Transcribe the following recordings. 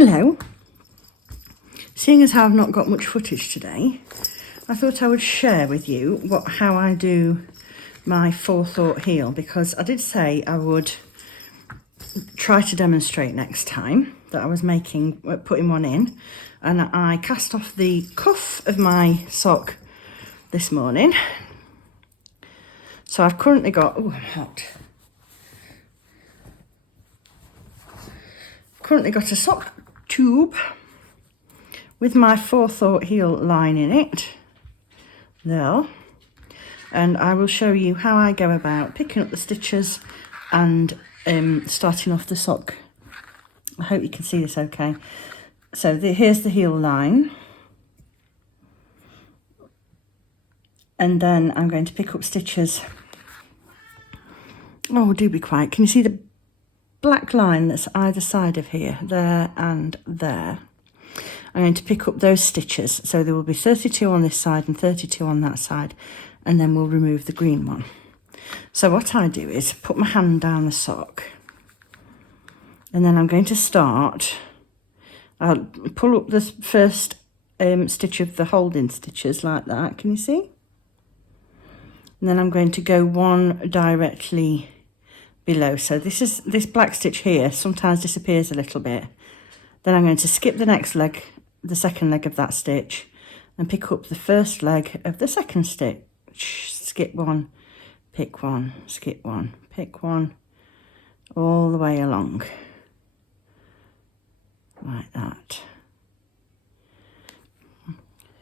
Hello. Seeing as how I've not got much footage today, I thought I would share with you how I do my forethought heel, because I did say I would try to demonstrate next time that I was putting one in, and I cast off the cuff of my sock this morning. So I've currently got, oh, I'm hot. Currently got a sock tube with my forethought heel line in it there, and I will show you how I go about picking up the stitches and starting off the sock. I hope you can see this okay. So here's the heel line, and then I'm going to pick up stitches. Oh, do be quiet. Can you see the black line that's either side of here, there and there? I'm going to pick up those stitches, so there will be 32 on this side and 32 on that side, and then we'll remove the green one. So what I do is put my hand down the sock, and then I'm going to start. I'll pull up the first stitch of the holding stitches like that, can you see? And then I'm going to go one directly below. So this black stitch here sometimes disappears a little bit. Then I'm going to skip the next leg, the second leg of that stitch, and pick up the first leg of the second stitch. Skip one, pick one, skip one, pick one, all the way along, like that.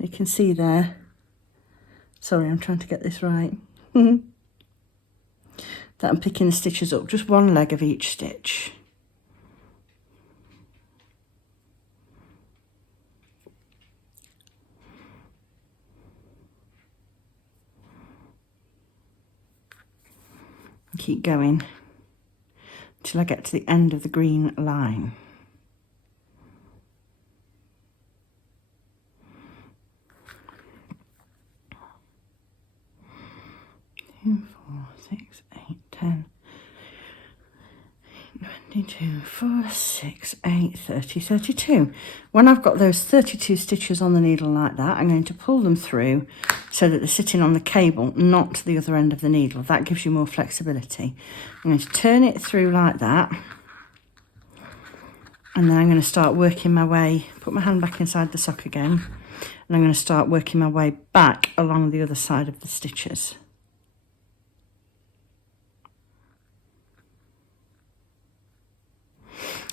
You can see there, sorry, I'm trying to get this right, that I'm picking the stitches up, just one leg of each stitch. Keep going till I get to the end of the green line. Two, 4, 6, 8, 10, 22, 4, 6, 8, 30, 32. When I've got those 32 stitches on the needle like that, I'm going to pull them through so that they're sitting on the cable, not the other end of the needle. That gives you more flexibility. I'm going to turn it through like that, and then I'm going to start working my way, put my hand back inside the sock again, and I'm going to start working my way back along the other side of the stitches.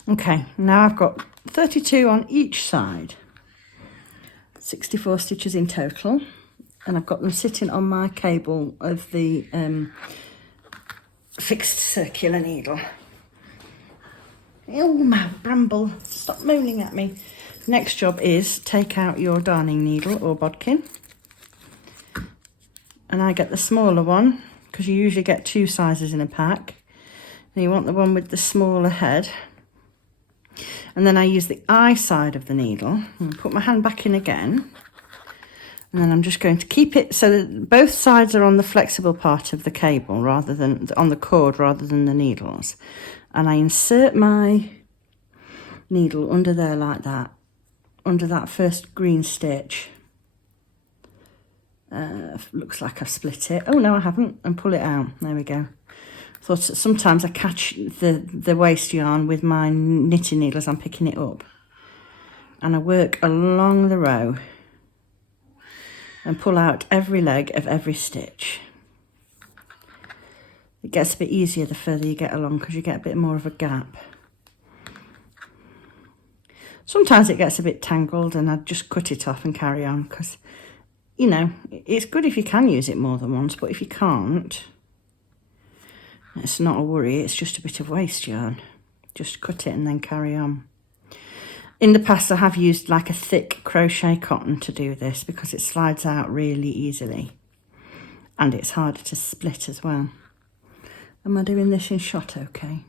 Okay, now I've got 32 on each side, 64 stitches in total, and I've got them sitting on my cable of the fixed circular needle. Oh, my bramble, stop moaning at me. Next job is take out your darning needle or bodkin, and I get the smaller one because you usually get two sizes in a pack, and you want the one with the smaller head. And then I use the eye side of the needle and put my hand back in again, and then I'm just going to keep it so that both sides are on the flexible part of the cable rather than on the cord rather than the needles, and I insert my needle under there like that, under that first green stitch. Looks like I've split it. Oh no, I haven't, and pull it out. There we go. Thought sometimes I catch the waste yarn with my knitting needle as I'm picking it up, and I work along the row and pull out every leg of every stitch. It gets a bit easier the further you get along because you get a bit more of a gap. Sometimes it gets a bit tangled and I just cut it off and carry on, because, you know, it's good if you can use it more than once, but if you can't, it's not a worry, it's just a bit of waste yarn. Just cut it and then carry on. In the past I have used like a thick crochet cotton to do this because it slides out really easily, and it's harder to split as well. Am I doing this in shot okay?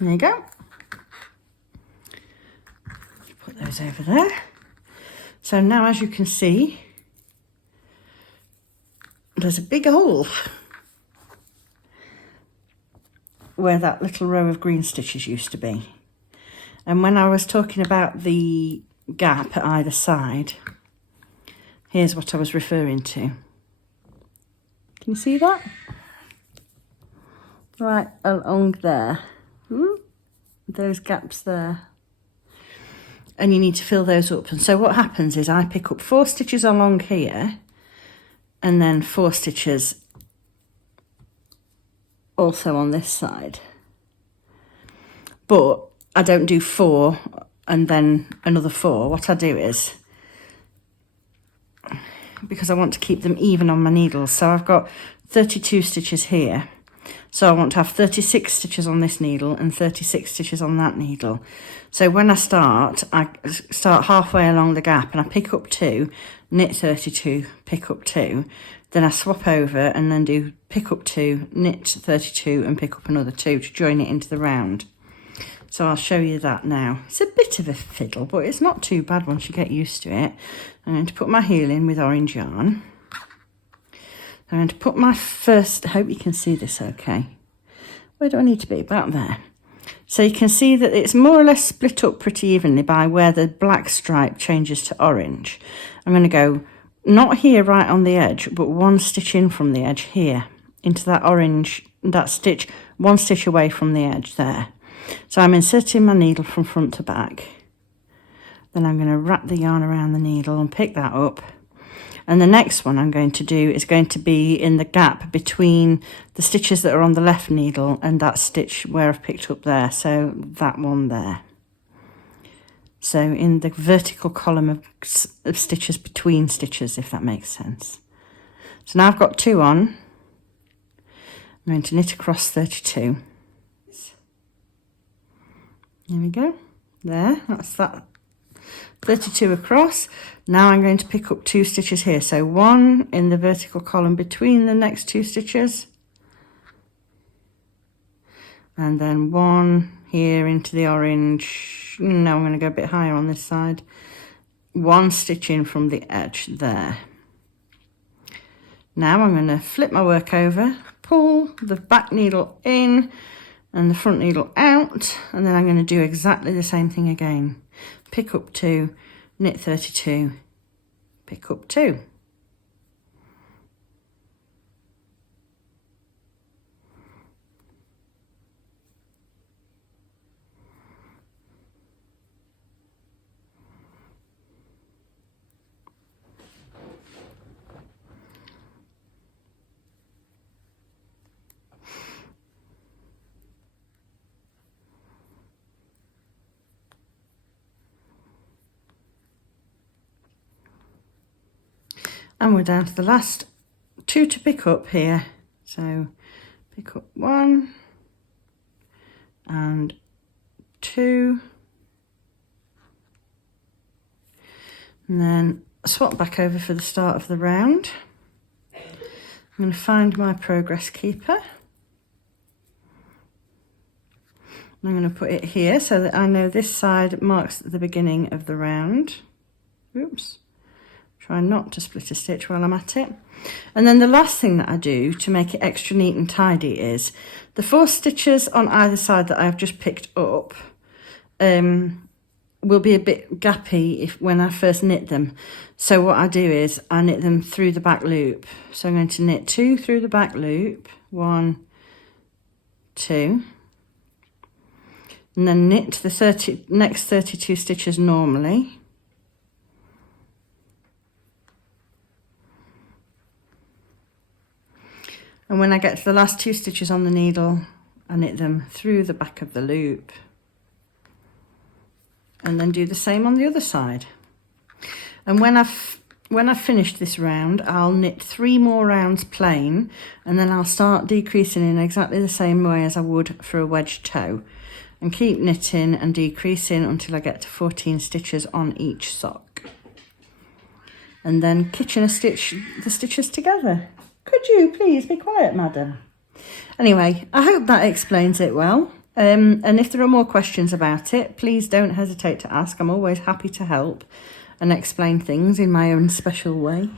There you go. those over there. So now, as you can see, there's a big hole where that little row of green stitches used to be. And when I was talking about the gap at either side, here's what I was referring to. Can you see that? Right along there. Those gaps there. And you need to fill those up. And so what happens is I pick up 4 stitches along here and then 4 stitches also on this side. But I don't do 4 and then another 4. What I do is, because I want to keep them even on my needles, so I've got 32 stitches here. So I want to have 36 stitches on this needle and 36 stitches on that needle. So when I start halfway along the gap and I pick up 2, knit 32, pick up 2, then I swap over and then do pick up 2, knit 32 and pick up another 2 to join it into the round. So I'll show you that now. It's a bit of a fiddle, but it's not too bad once you get used to it. I'm going to put my heel in with orange yarn. I'm going to put my first, I hope you can see this okay. Where do I need to be? About there. So you can see that it's more or less split up pretty evenly by where the black stripe changes to orange. I'm going to go not here right on the edge, but 1 stitch in from the edge here into that orange, that stitch, 1 stitch away from the edge there. So I'm inserting my needle from front to back. Then I'm going to wrap the yarn around the needle and pick that up. And the next one I'm going to do is going to be in the gap between the stitches that are on the left needle and that stitch where I've picked up there. So that one there. So in the vertical column of stitches between stitches, if that makes sense. So now I've got 2 on. I'm going to knit across 32. There we go. There, that's that 32 across. Now I'm going to pick up 2 stitches here. So 1 in the vertical column between the next 2 stitches. And then 1 here into the orange. No, I'm going to go a bit higher on this side. 1 stitch in from the edge there. Now I'm going to flip my work over, pull the back needle in and the front needle out, and then I'm going to do exactly the same thing again. Pick up 2, knit 32, pick up 2. And we're down to the last 2 to pick up here. So pick up 1 and 2. And then swap back over for the start of the round. I'm going to find my progress keeper. I'm going to put it here so that I know this side marks the beginning of the round. Oops. Try not to split a stitch while I'm at it. And then the last thing that I do to make it extra neat and tidy is the 4 stitches on either side that I've just picked up will be a bit gappy when I first knit them. So what I do is I knit them through the back loop. So I'm going to knit 2 through the back loop, 1, 2, and then knit the next 32 stitches normally. And when I get to the last 2 stitches on the needle, I knit them through the back of the loop. And then do the same on the other side. And when I've finished this round, I'll knit 3 more rounds plain, and then I'll start decreasing in exactly the same way as I would for a wedge toe. And keep knitting and decreasing until I get to 14 stitches on each sock. And then kitchener stitch the stitches together. Could you please be quiet, madam? Anyway, I hope that explains it well. And if there are more questions about it, please don't hesitate to ask. I'm always happy to help and explain things in my own special way.